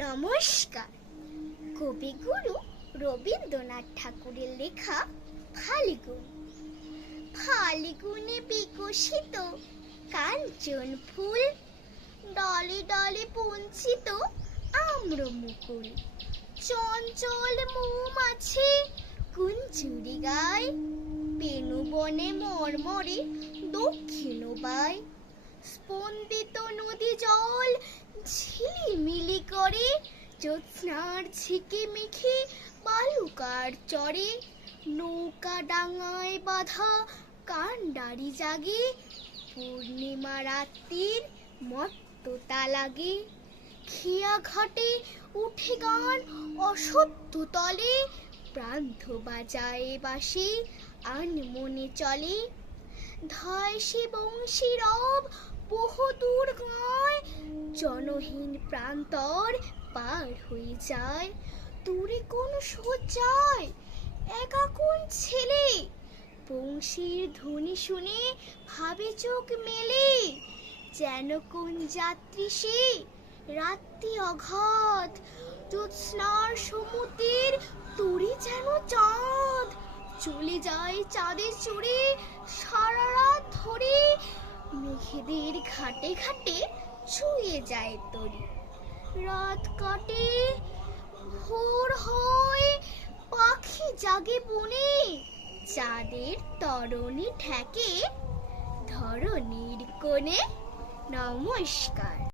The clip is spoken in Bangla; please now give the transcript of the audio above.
নমস্কার। কবিগুরু রবীন্দ্রনাথ ঠাকুরের লেখা ফাল্গুন। ফাল্গুনে বিকশিত কাঞ্চন ফুল, ডালে ডালে পঞ্চিত আম্র মুকুল। চঞ্চল মৌমাছি কুঞ্চুরি গায়, বেনু বনে মর্মরে দক্ষিণ বায়। স্পন্দিত নদী জল ঝিলিমিলি করে, জ্যোৎস্নার ঝিকিমিকি বালুকার চরে। নৌকা ডাঙায় বাঁধা কান্ডারি জাগে, পূর্ণিমা রাত্রির মত্ততা লাগে। খেয়া ঘাটে উঠে গান অসত্য তলে, প্রান্ত বাজায় বাঁশি আনমনে চলে। ধায় সে বংশী রব বহুদূর গায়, জনহীন প্রান্তর পার হয়ে যায়। দূরে কোন শয্যায় একা কোন ছেলে, বংশীর ধ্বনি শুনে ভাবে চোখ মেলে। যেন কোন যাত্রী সে রাত্রি অঘাত, জ্যোৎস্নার সমুদ্রের তরি যেন চাঁদ। চলে যায় চাঁদের চড়ে সারা রাত ধরে, মেঘেদের ঘাটে ঘাটে ছুঁয়ে যায় তরি। রাত কাটে ভোর হয়, পাখি জাগে বনে, চাঁদের তরণী ঠেকে ধরণীর কোণে। নমস্কার।